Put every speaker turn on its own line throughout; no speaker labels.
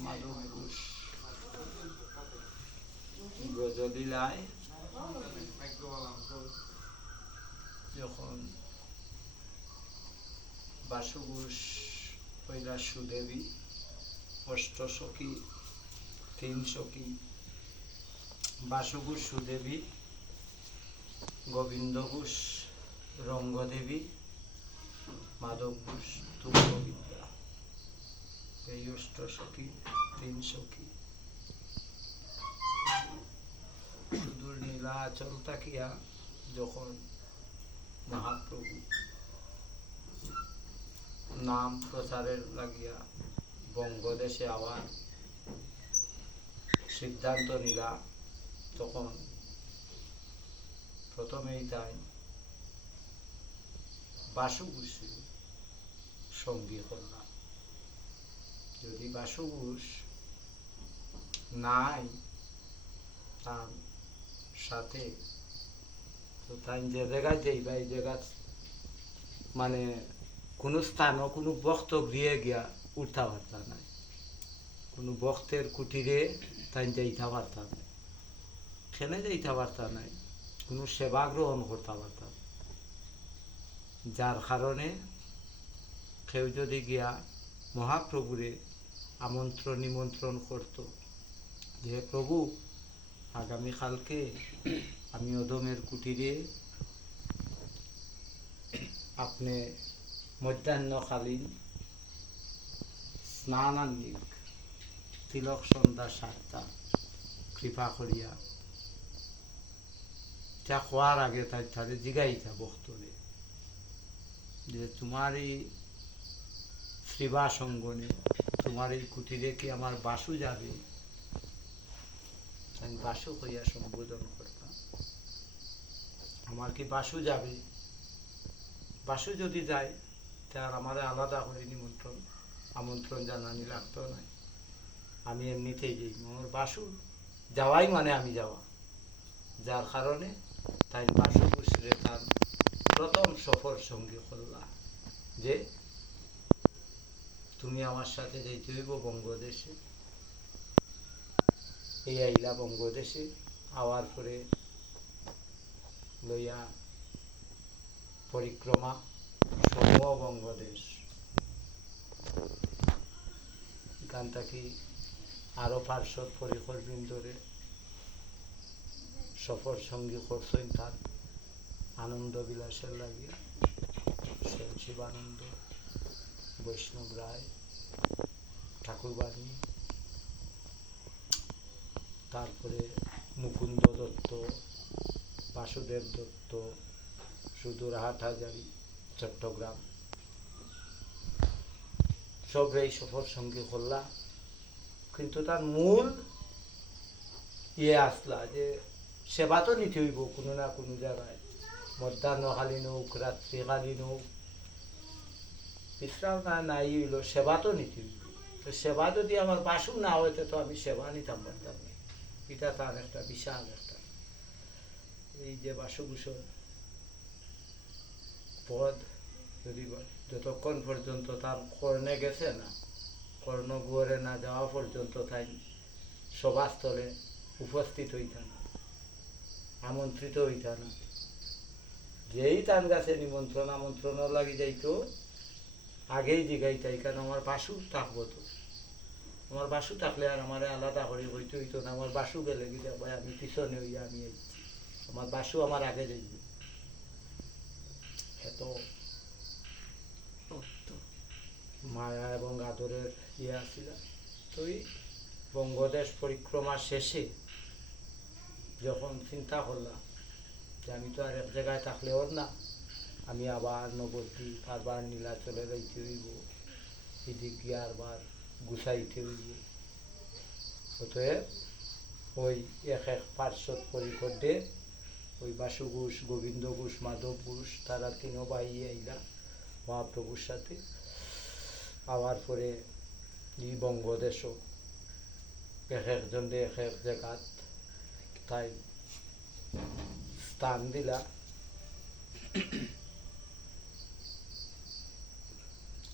মাধব ঘোষ ব্রজলীলায় যখন বাসু ঘোষ পয়লা সুদেবী অষ্টসখী তিন সখী বাসু সুদেবী গোবিন্দ ঘোষ রঙ্গদেবী মাধব ঘোষ তুঙ্গবিদ্যা অষ্টসখী তিন সখী সুদূর নীলাচল তাকিয়া যখন মহাপ্রভু নাম প্রচারের লাগিয়া বঙ্গদেশে আবার সিদ্ধান্ত নিলা তখন প্রথমেই তাই বাসু সঙ্গী করলাম যদি বাসু ঘোষ নাই, তার সাথে, তো তাই যে জায়গায় যাইবা এই জায়গা মানে কোনো স্থানও কোনো বক্ত গৃহে গিয়া উঠতে পারতা নাই। কোনো বক্তের কুটিরে তাই যাইতে পারতা নাই। খেলে যাইতে পারতা নাই। কোনো সেবা গ্রহণ করতে পারতা না। যার কারণে কেউ যদি গিয়া মহাপ্রভুরে আমন্ত্রণ, নিমন্ত্রণ করত। যে, প্রভু আগামীকালকে আমি অদমের কুটিরে আপনি মধ্যাহ্নকালীন স্নানান্নিক তিলক সন্ধ্যা সাতটা, কৃপা করিয়া যা খোয়ার আগে তার তাদের জিগাইতা বক্তরে যে, তোমার এই শ্রীবাস অঙ্গনে তোমার এই কুটিরে কি আমার বাসু যাবে। আমি বাসু হইয়া সম্বোধন করতাম। আমার কি বাসু যাবে? বাসু যদি যায় তার আমার আলাদা করে নিমন্ত্রণ, আমন্ত্রণ জানানি লাগতো না। আমি এমনিতেই যাই। আমার বাসু যাওয়াই মানে আমি যাওয়া। যার কারণে তাই বাসু কুশরে তার প্রথম সফর সঙ্গী করলাম। যে তুমি আমার সাথে যাইতে হইব বঙ্গদেশে। এই আইলা বঙ্গদেশে, আওয়ার পরে লইয়া পরিক্রমা, সমূহ বঙ্গদেশ। এখান থাকি আরও পার্শ্বদ পরিকর বৃন্দরে সফর সঙ্গী করছেন তার আনন্দ বিলাসের লাগিয়া শিবানন্দ। বৈষ্ণব রায় ঠাকুরবাণী তারপরে মুকুন্দ দত্ত, বাসুদেব দত্ত, সুদূর হাটহাজারি, চট্টগ্রাম। সব এই সফর সঙ্গে করলা। কিন্তু তার মূল ইয়ে আসলা যে সেবা তো নিতে হইব কোনো না কোনো জায়গায়। মধ্যাহ্নকালীন হোক, রাত্রিকালীন হোক বিশ্রাম না নাই হইল সেবা তো নিতে। তো সেবা যদি আমার বাসু না হইতে তো আমি সেবা নিতাম পারতাম এটা তার একটা বিশাল একটা। এই যে বাসুভূষণ পদ যদি যতক্ষণ পর্যন্ত তার কর্ণে গেছে না কর্ণ গুয়ারে না যাওয়া পর্যন্ত তাই সভাস্থলে উপস্থিত হইতা না, আমন্ত্রিত হইতা না। যেই তার কাছে নিমন্ত্রণ আমন্ত্রণ লাগি যাইতো আগেই জিগাইতা কারণ আমার বাসু থাকব তো। আমার বাসু থাকলে আর আমার আলাদা করে হইতে হইতো না, আমার বাসু গেলে গিয়ে ভাই, আমি পিছনে হইয়া আমি আমার বাসু আমার আগে যাইবে। এত মায়া এবং আদরের ইয়ে আসিল তো এই বঙ্গদেশ পরিক্রমা শেষে যখন চিন্তা করলাম যে আমি তো আর এক জায়গায় থাকলে ওর না আমি আবার নবদ্বীপ আবার নীলাচলে যাইতে হইব। এদিক গিয়ে আবার গুছাইতে হইব। অতএব ওই এক এক পার্শ্বদ পরিকর্ডে ওই বাসু ঘোষ গোবিন্দ ঘোষ মাধব ঘোষ তারা তিনও ভাই আইলা মহাপ্রভুর সাথে। আবার পরে এই বঙ্গদেশও। এক একজন দিয়ে এক এক জায়গাত তাই স্থান দিলা।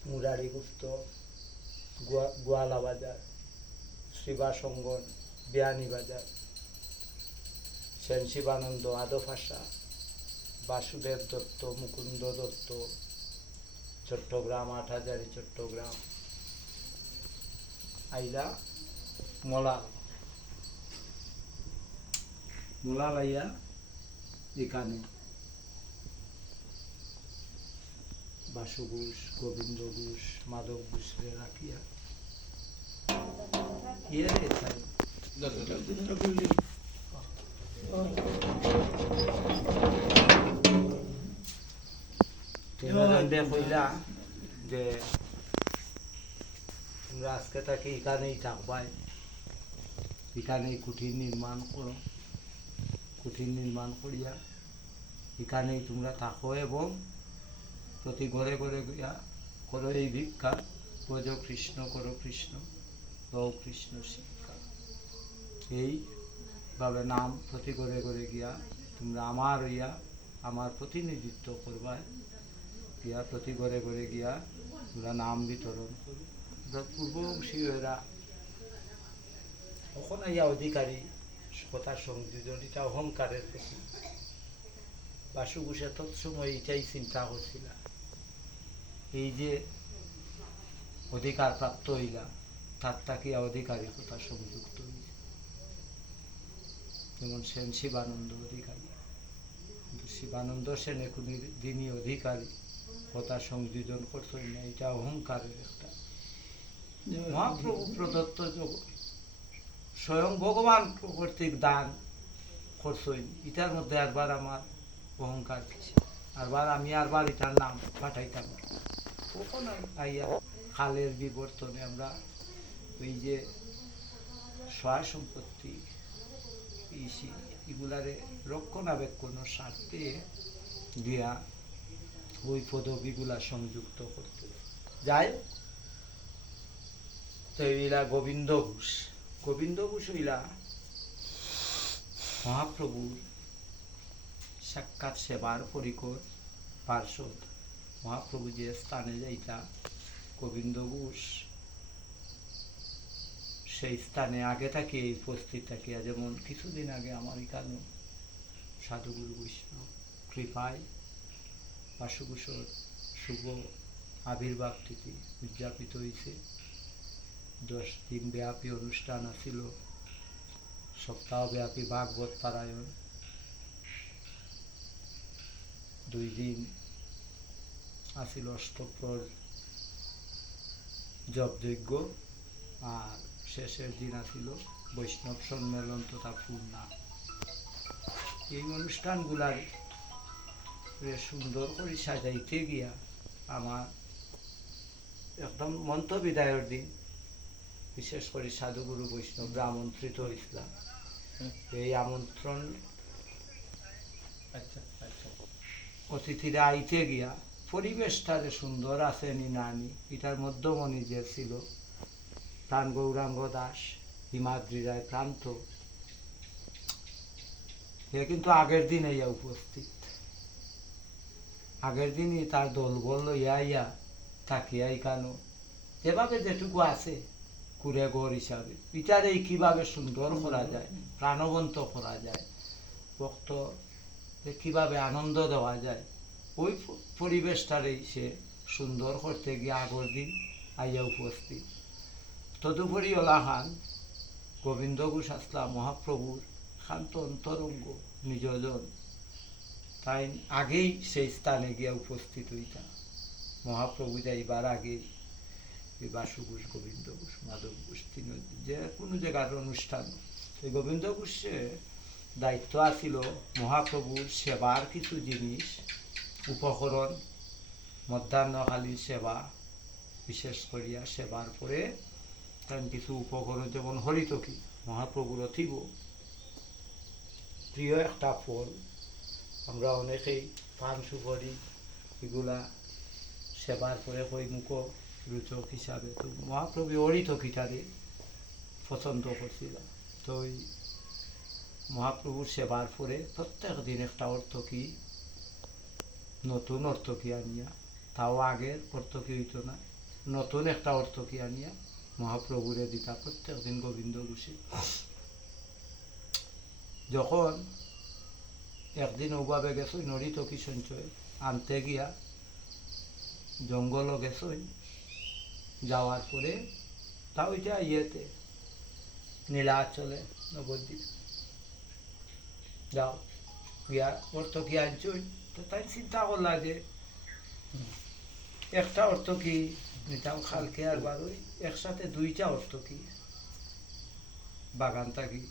মুরারি গুপ্ত গোয়া- গোয়ালা বাজার শ্রীবাসঙ্গন, বিয়ানীবাজার সেন শিবানন্দ আদফাসা বাসুদেব দত্ত, মুকুন্দ দত্ত, চট্টগ্রাম আটহাজারি চট্টগ্রাম, আইলা মলা মলা লাইয়া এখানে। বাসু ঘোষ গোবিন্দ ঘোষ মাধব ঘোষরে রাখিয়া কইলা যে তোমরা আজকে থাকি এখানেই থাকবাই এখানেই কুঠির নির্মাণ করো। কুঠির নির্মাণ করিয়া এখানেই তোমরা থাকো এবং প্রতি ঘরে ঘরে গিয়া করো এই ভিক্ষা। ভজ কৃষ্ণ, করো কৃষ্ণ, লও কৃষ্ণ শিক্ষা। এইভাবে নাম প্রতি ঘরে ঘরে গিয়া তোমরা আমার হইয়া আমার প্রতিনিধিত্ব করবায় গিয়া প্রতি ঘরে ঘরে গিয়া তোমরা নাম বিতরণ করো। পূর্ববংশী এরা কখন ইয়া অধিকারী কথা সংযোজন, এটা অহংকারের প্রতি বাসু ঘোষে তৎসময় এটাই চিন্তা করছিল এই যে অধিকার প্রাপ্ত হইলা তার তাকে অধিকারী কথা সংযুক্ত হইছে। যেমন সেন শিবানন্দ অধিকারী। কিন্তু শিবানন্দ সেন কোনো দিনই অধিকারী কথা সংযোজন করতেন না, এটা অহংকারের একটা। মহাপ্রভু প্রদত্ত স্বয়ং ভগবান কর্তৃক দান করছেন এটার মধ্যে একবার আমার অহংকার কিছু আরবার আমি আরবার এটার নাম পাঠাইতাম। কখন আইয়া খালের বিবর্তনে আমরা ওই যে সহায় সম্পত্তি এগুলারে রক্ষণাবেক্ষণ স্বার্থে দিয়া ওই পদবিগুলা সংযুক্ত করতে। যাই তো এইলা গোবিন্দ ঘোষ। গোবিন্দ ঘোষ হইলা মহাপ্রভুর সাক্ষাৎ সেবার পরিকর পার্শ্বদ। মহাপ্রভু যে স্থানে যাইতা, গোবিন্দ ঘোষ সেই স্থানে আগে থাকি উপস্থিত থাকিয়া, যেমন কিছুদিন আগে আমার এখানে সাধুগুরু বৈষ্ণব কৃপায় বাসুকুশর শুভ আবির্ভাব তিথি উদযাপিত হয়েছে দশ দিন ব্যাপী অনুষ্ঠান আছিল, সপ্তাহব্যাপী ভাগবত পারায়ণ। দুই দিন আছিল অষ্টপ্রর জপযজ্ঞ আর শেষের দিন আছিল বৈষ্ণব সম্মেলন তথা পূর্ণা। এই অনুষ্ঠানগুলার সুন্দর করে সাজাইতে গিয়া আমার একদম মন্ত্র বিদায়ের দিন বিশেষ করে সাধুগুরু বৈষ্ণবরা আমন্ত্রিত হয়েছিলাম এই আমন্ত্রণ
আচ্ছা আচ্ছা।
অতিথিরা আইতে গিয়া পরিবেশটারে সুন্দর আছে নি না নি এটার মধ্যমণি যে ছিল, প্রাণ গৌরাঙ্গ দাস, হিমাদ্রি রায় প্রান্ত এ কিন্তু আগের দিন ইয়া উপস্থিত। আগের দিনই তার দলবল লইয়া ইয়া থাকিয়া ইকানো যেভাবে যেটুকু আছে, কুড়ে গড় হিসাবে। এটারে কীভাবে সুন্দর করা যায়, প্রাণবন্ত করা যায় ভক্ত যে কীভাবে আনন্দ দেওয়া যায় ওই পরিবেশটারেই সে সুন্দর করতে গিয়ে আগর দিন আইয়া উপস্থিত। তদুপরি ওলাহান গোবিন্দ ঘোষ আসলা, মহাপ্রভুর শান্ত অন্তরঙ্গ নিজজন তাই আগেই সেই স্থানে গিয়া উপস্থিত হইতা। মহাপ্রভু যাইবার এই বাসু ঘোষ, গোবিন্দ ঘোষ, মাধব ঘোষ, তিন যে কোনো জায়গার অনুষ্ঠান। এই গোবিন্দ ঘোষের দায়িত্ব আছিল মহাপ্রভুর সেবার কিছু জিনিস। উপকরণ, মধ্যাহ্নকালীন সেবা, বিশেষ করিয়া সেবার পরে তার কিছু উপকরণ, যেমন হরিতকি, মহাপ্রভুর অতীব। প্রিয় একটা ফল, আমরা অনেকেই পান সুপারি এগুলা সেবার পরে কৈমুখ রুচক হিসাবে। তো মহাপ্রভু হরিতকিটারে পছন্দ করছিল। তো ওই মহাপ্রভুর সেবার পরে প্রত্যেক দিন একটা অর্থকী নতুন অর্থকী আনিয়া? তাও আগের অর্থকী হইতো না? নতুন একটা অর্থকী আনিয়া? মহাপ্রভুরে দিতা প্রত্যেক দিন গোবিন্দ ঘুষে। যখন একদিন ওভাবে গেছই তো কি সঞ্চয়, আনতে গিয়া জঙ্গলও গেছই, যাওয়ার পরে তা ওইটা ইয়েতে নীলা নীলাচলে, নবদ্বীপ। যাও, গিয়া অর্থ কি আনছই? তো তাই চিন্তা করলা যে একটা অর্থ কি? নিতাম খালকে আর বারোই একসাথে দুইটা অর্থ কি? বাগান থাকি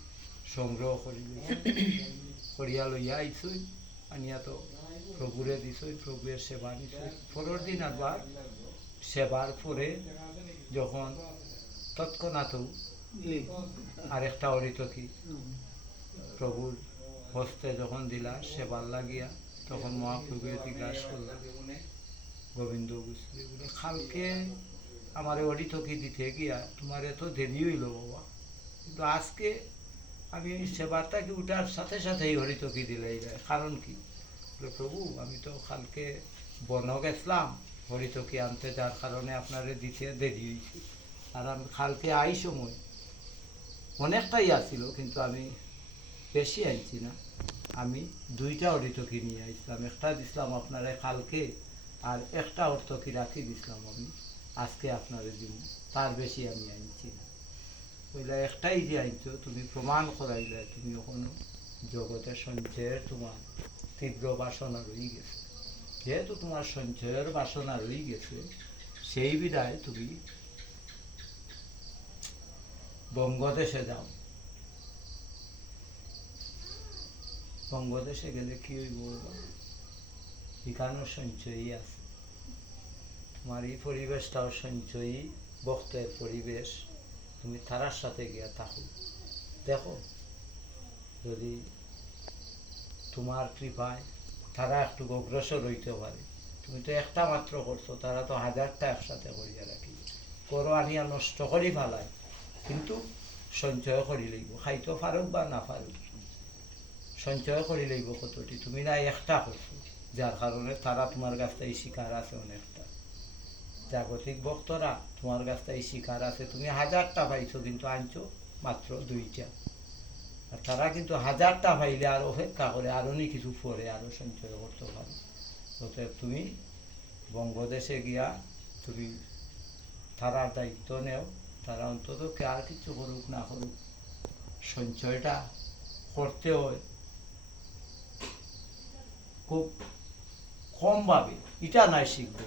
সংগ্রহ করি করিয়া লইয়া আইসই আনিয়া তো প্রভুরে দিছই, প্রভুয়ের সেবা নিছই। পরের দিন আবার সেবার পরে যখন তৎক্ষণাৎ আরেকটা অরিত কি? প্রভুর হস্তে যখন দিলা, সেবার লাগিয়া তখন মহাপ্রভু জিজ্ঞাসা করলা গোবিন্দ খালকে আমার অডিত কি দিতে গিয়া তোমার এত দেরি হইল বাবা। কিন্তু আজকে আমি সেবারটাকে উঠার সাথে সাথেই হরিত কি দিলে কারণ কি? প্রভু, আমি তো খালকে বন গেছিলাম হরিত কি আনতে, যার কারণে আপনারে দিতে দেরি হয়েছে আর আমি খালকে আই সময়। অনেকটাই আসছিল কিন্তু আমি বেশি আনছি না। আমি দুইটা অডিতকি নিয়ে আইছিলাম একটা দিছিলাম আপনারে কালকে, আর একটা অর্থকি রাখি দিছিলাম আমি। আজকে আপনারে দিব। তার বেশি আমি আনছি না। ওইলা একটাই যে আনছো, তুমি প্রমাণ করাইলে তুমি এখনও জগতে সঞ্চয়ের তোমার তীব্র বাসনা রয়ে গেছে। যেহেতু তোমার সঞ্চয়ের বাসনা রয়ে গেছে, সেই বিদায় তুমি বঙ্গদেশে যাও। বঙ্গদেশে গেলে কি হইব? এখানেও সঞ্চয়ী আছে। তোমার এই পরিবেশটাও সঞ্চয়ী ভক্তের পরিবেশ। তুমি তারার সাথে গিয়া থাকো। দেখো, যদি তোমার কৃপায় তারা একটু অগ্রসর হইতে পারে। তুমি তো একটা মাত্র করছ, তারা তো হাজারটা একসাথে করিয়া রাখি। করো, আনিয়া নষ্ট করি ফেলায় কিন্তু সঞ্চয় করি লইব খাইতে পারুক বা না পারুক। সঞ্চয় করি লইব কতটি? তুমি না একটা করছ। যার কারণে তারা তোমার কাছ এই শিকার আছে অনেকটা। জাগতিক ভক্তরা তোমার কাছ এই শিকার আছে। তুমি হাজারটা পাইছো কিন্তু আনছো মাত্র দুইটা। আর তারা কিন্তু হাজারটা পাইলে আর অপেক্ষা করে আরও নি কিছু পরে আরও সঞ্চয় করতে পারে। অতএব তুমি বঙ্গদেশে গিয়া তুমি তারার দায়িত্ব নেও। তারা অন্তত কে আর কিছু করুক না করুক, সঞ্চয়টা করতে হয়। খুব কম কমভাবে এটা নাই শিখবে।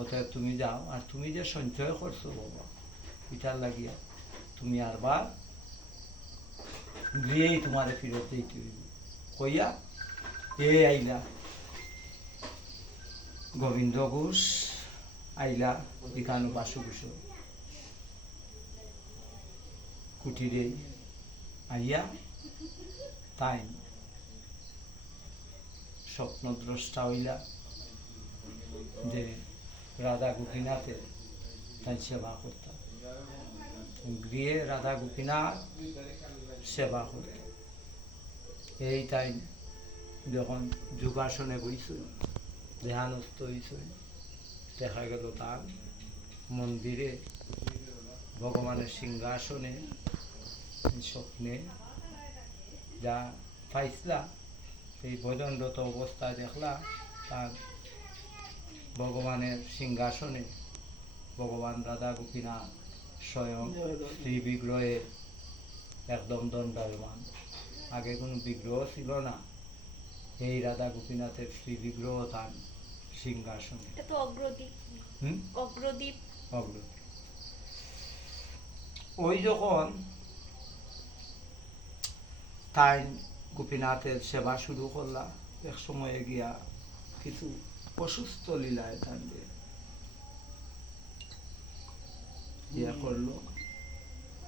অতএব তুমি যাও আর তুমি যে সঞ্চয় করছ বাবা এটার লাগিয়া তুমি আরবার গিয়েই তোমারে ফিরত দিতে কইয়া, এ আইলা, গোবিন্দ ঘোষ, আইলা এখানো বাসু কুসু কুটিরে আইয়া তাই স্বপ্নদ্রষ্টা হইলা যে রাধা গোপীনাথের তাই সেবা করতাম। গৃহে রাধা গোপীনাথ সেবা করত। এই তাই যখন যোগাসনে বইছিল, ধ্যানস্থ হয়েছিল দেখা গেল তার মন্দিরে ভগবানের সিংহাসনে স্বপ্নে যা পাইছিলা সেই ভজনরত অবস্থায় দেখলা তার ভগবানের সিংহাসনে ভগবান রাধা গোপীনাথ স্বয়ং শ্রী বিগ্রহে একদম দণ্ডায়মান। আগে কোনো বিগ্রহ ছিল না। এই রাধা গোপীনাথের শ্রী বিগ্রহ তার সিংহাসনে।
এটা অগ্রদীপ অগ্রদীপ
ওই যখন তাই গোপীনাথের সেবা শুরু করলা। এক সময়ে গিয়া কিছু অসুস্থ লীলায় থাকবে ইয়া করল।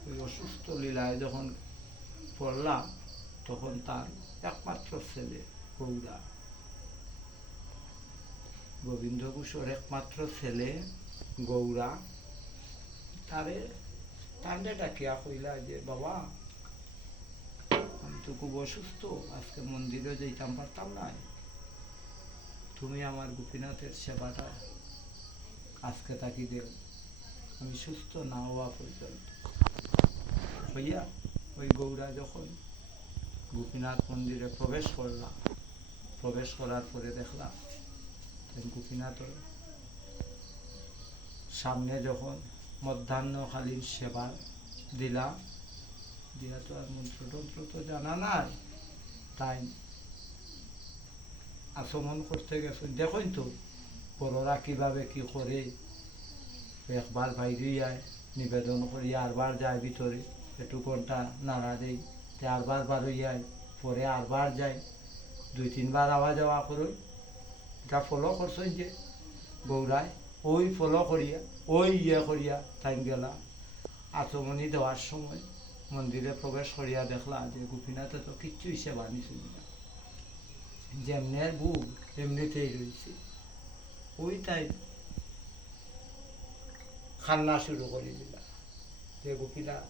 ওই অসুস্থ লীলায় যখন পড়লাম তখন তার একমাত্র ছেলে গৌরা। গোবিন্দ ঘোষের একমাত্র ছেলে গৌরা। তারে তান্ডে ডাকিয়া কইলা যে বাবা তো খুব অসুস্থ? আজকে মন্দিরে যেতাম পারতাম না। তুমি আমার গোপীনাথের সেবাটা আজকে তাকি দেও। আমি সুস্থ না হওয়া পর্যন্ত। হইয়া ওই গৌরা যখন গোপীনাথ মন্দিরে প্রবেশ করলাম প্রবেশ করার পরে দেখলাম গোপীনাথের সামনে যখন মধ্যাহ্নকালীন সেবা দিলাম দিয়া তো আর মন্ত্রতন্ত্র তো জানা নাই, তাই আচমন করতে গেছেন দেখুন তো, বড়রা কীভাবে কি করে একবার বাইরে যায় নিবেদন করি, আরবার যায় ভিতরে। একটু ঘণ্টা নাড়া দেই, তে আরবার বারো যায় পরে আরবার যায়। দুই, তিনবার আওয়া যাওয়া করুন এটা ফলো করছেন যে গৌরায় ওই ফলো করিয়া, ওই ইয়ে করিয়া টাইম গেলা আচমনি দেওয়ার সময় মন্দিরে প্রবেশ করিয়া দেখলা যে গোপীনাথে তো কিচ্ছুই সেবা নিছিল না। যেমনের বুক এমনিতেই রয়েছে। ওই তাই খান্না শুরু করে দিলা যে গোপীনাথ,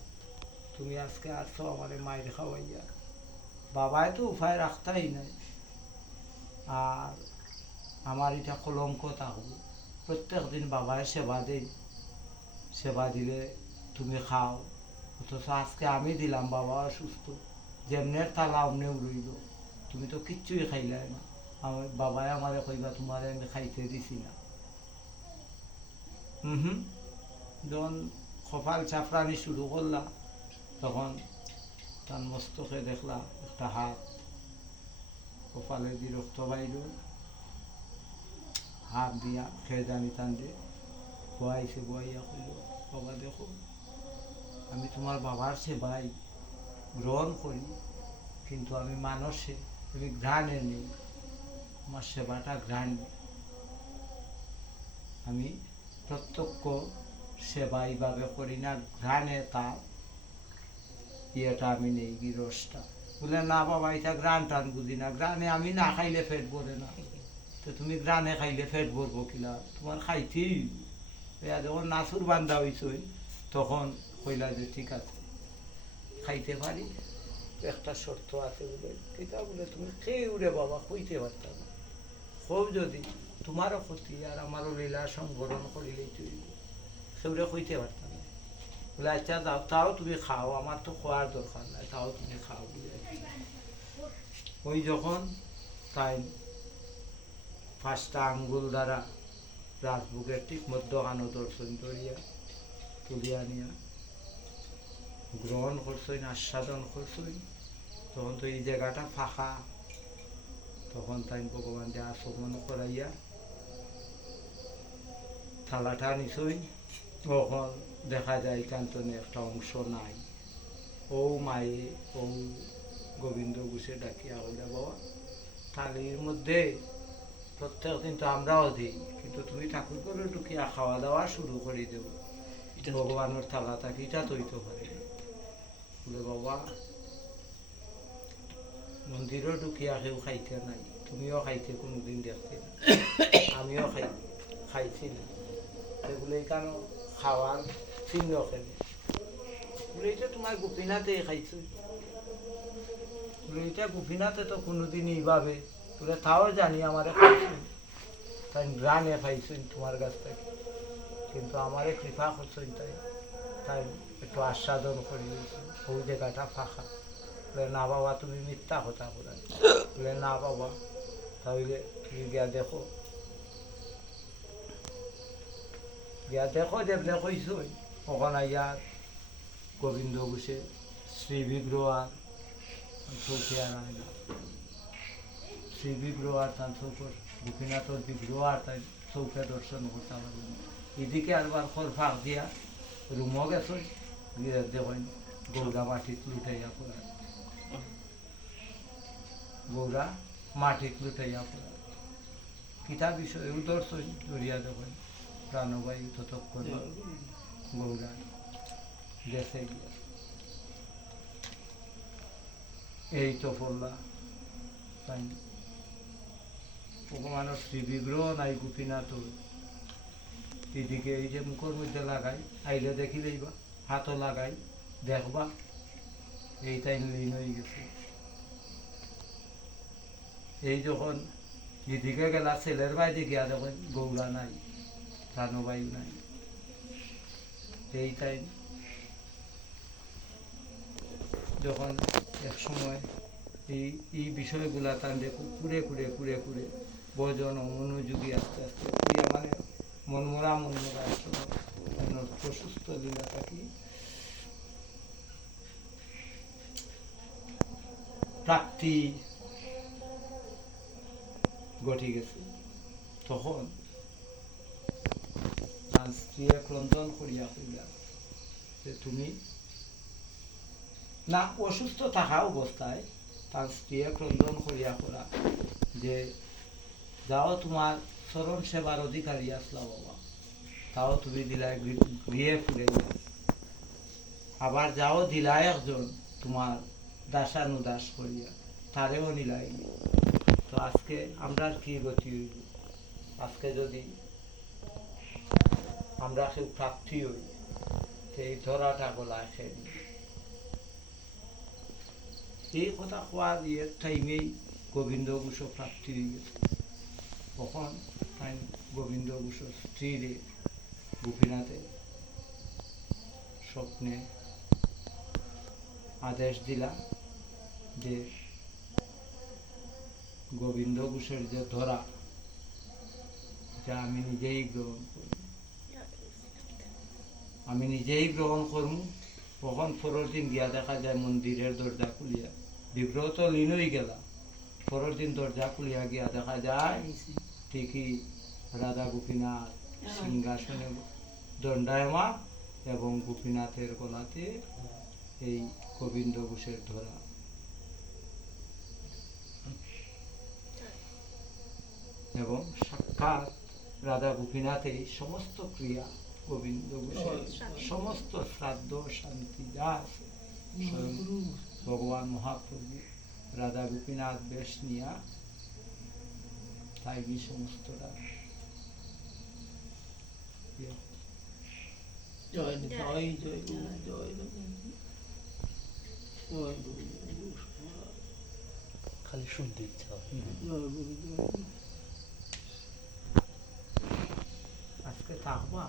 তুমি আজকে আসছো আমার মায়ের খাওয়াইয়া। বাবাই তো উপায় রাখতাই নাই। আর আমার এটা কলঙ্ক থাকব প্রত্যেক দিন বাবায় সেবা দেই। সেবা দিলে তুমি খাও। অথচ আজকে আমি দিলাম, বাবা অসুস্থ। যেমনের তালা অমনেও রইল তুমি তো কিচ্ছুই খাইলাই না। আমার বাবাই আমারে কইবা, তোমারে আমি খাইতে দিছি না। হুম যখন কপাল চাপড়ানি শুরু করলাম তখন তার মস্তকে দেখলা একটা হাত কপালে দিয়ে রক্ত বাইর হাত দিয়া খেয়ে জানি টান দিয়ে বয়াইছে, বয়াইয়া কইল, বাবা দেখো আমি তোমার বাবার সেবাই গ্রহণ করি, কিন্তু আমি মানুষে, আমি ঘ্রাণে নেই। আমার সেবাটা ঘ্রাণ। আমি প্রত্যক্ষ সেবা এইভাবে করি না, ঘ্রাণে তার ইয়েটা আমি নেই গিরসটা বলে, না বাবা, এটা গ্রান টান বুঝি না। গ্রানে আমি না খাইলে ফেট ভরে না। তো তুমি গ্রানে খাইলে ফেট ভরবো কিলা তোমার খাইতেই। এয়া যখন নাচুর বান্ধা হইছই তখন কইলা যে ঠিক আছে, খাইতে পারি। একটা শর্ত আছে বলে কিতা বলে তুমি উড়ে বাবা, কইতে পারতাম খুব যদি, তোমারও ক্ষতি আর আমারও লীলা সংবরণ করিলেই তুই সেগুলো কইতে পারতাম বলে আচ্ছা যাও, তাও তুমি খাও, আমার তো খাওয়ার দরকার নাই, তাও তুমি খাও বলে ওই যখন তাই পাঁচটা আঙ্গুল দ্বারা রাজবুকের ঠিক মধ্য মধ্যখানো দর্শন করিয়া তুলিয়া নিয়া গ্রহণ করছই আস্বাদন করছই তখন তো এই জায়গাটা ফাঁকা। তখন তাই ভগবান যে আচমন করাইয়া থালাটা নিছই। তখন দেখা যায় কান্তনে একটা অংশ নাই। ও মায়ে ও গোবিন্দ ঘুষে ডাকিয়া হলে বাবা থালির মধ্যে প্রত্যেক দিন তো আমরাও দিই কিন্তু তুমি ঠাকুর করে ঢুকিয়া খাওয়া দাওয়া শুরু করে দেব ভগবানের থালা থাকি এটা তৈত করে বলে, বাবা মন্দিরও ঢুকিয়া কেউ খাইতে নাই। তুমিও খাইতে কোনোদিন দেখতে আমিও খাই, খাইছি না। সেগুলো কেন খাওয়ার চিহ্ন খেলে বলে এটা তোমার গোপীনাথে খাইছো। বলে এটা গোপীনাথে তো কোনোদিন এইভাবে বলে, তাও জানি আমারে খাইছো। তাই গ্রামে পাইছো তোমার কাছ থেকে। কিন্তু আমারে কৃপা করছ তাই। তাই একটু আস্বাদন করি। ওই জায়গাটা ফাঁকা। বলে, না বাবা, তুমি মিথ্যা কথা বলে। বলে, না বাবা, তাহলে তুমি গিয়া দেখো? গিয়া দেখো যেমনে কইছই ওখানে ইয়ার গোবিন্দ ঘোষে শ্রী বিগ্রহ আর চৌকিয়া রায়না শ্রী বিগ্রহ আর তার চৌকর গোপীনাথর বিগ্রহ আর তাই চৌকে দর্শন করতে পারি এদিকে আরবার খর ফাঁক দিয়া রুমও গেছই। গিয়ে দেখেন গৌরা মাটিত লুটাইয়া পড়া। গৌরা মাটিত লুটাইয়া পড়া। কিতা বিষয় দর্শন জড়িয়া দেখেন প্রাণবায়ু ততক্ষণ গৌরা গেছে গিয়া। এই তো পড়লা তাই শ্রী বিগ্রহ নাই গোপীনাথ। এদিকে এই যে মুখের মধ্যে লাগাই, আইলে দেখি লইবা হাতও লাগাই দেখবা এই টাইম লিন হয়ে গেছে। এই যখন এদিকে গেলা, ছেলের বাইরে গিয়া যখন গৌরা নাই প্রাণবায়ু নাই। এই টাইম যখন এক সময় এই এই বিষয়গুলা তাদের কুড়ে কুড়ে কুড়ে কুড়ে ভজন ও মনোযোগী আস্তে আস্তে মানে মনমরা মনমরা একসময় প্রশস্ত লীলা থাকি প্রাপ্তি ঘটে গেছে তখন ক্রন্দন করিয়া যে তুমি না অসুস্থ থাকা অবস্থায় তার স্ত্রীয়ে ক্রন্দন করিয়া করা যে যাও তোমার চরণ সেবার অধিকারী আসলা বাবা তাও তুমি দিলাই গৃ- গৃহে ফিরে। আবার যাও, দিলাই একজন তোমার দাসানুদাস করিয়া। তারেও নিলাই তো আজকে আমরা কি গতি হইব? আজকে যদি আমরা কেউ প্রাপ্তি হই এই ধরাটা গলা খেয়ে এই কথা কোয়ার ইয়ের টাইমেই গোবিন্দ ঘোষ প্রাপ্তি হয়ে গেছে তখন গোবিন্দ ঘোষ স্ত্রীরে। গোপীনাথে স্বপ্নে আদেশ দিলা যে গোবিন্দ ঘোষের যে ধরা এটা আমি নিজেই গ্রহণ করব আমি নিজেই গ্রহণ করব তখন পরের দিন গিয়া দেখা যায় মন্দিরের দরজা খুলিয়া। বিগ্রহ তো লীন হয়ে গেলা। পরের দিন দরজা খুলিয়া গিয়া দেখা যায় ঠিকই রাধা গোপীনাথ সিংহাসনে দণ্ডায়মা এবং গোপীনাথের গলাতে এই গোবিন্দ ঘোষের ধরা। এবং সাক্ষাৎ রাধা গোপীনাথের এই সমস্ত ক্রিয়া গোবিন্দ ঘোষের সমস্ত শ্রাদ্ধ, শান্তি যা আছে ভগবান মহাপ্রভু রাধা গোপীনাথ বেশ নিয়া, তাই সমস্তটা
জয় জয় জয় জয় জয়
খালি শুনতে ইচ্ছা
আজকে থাকবা?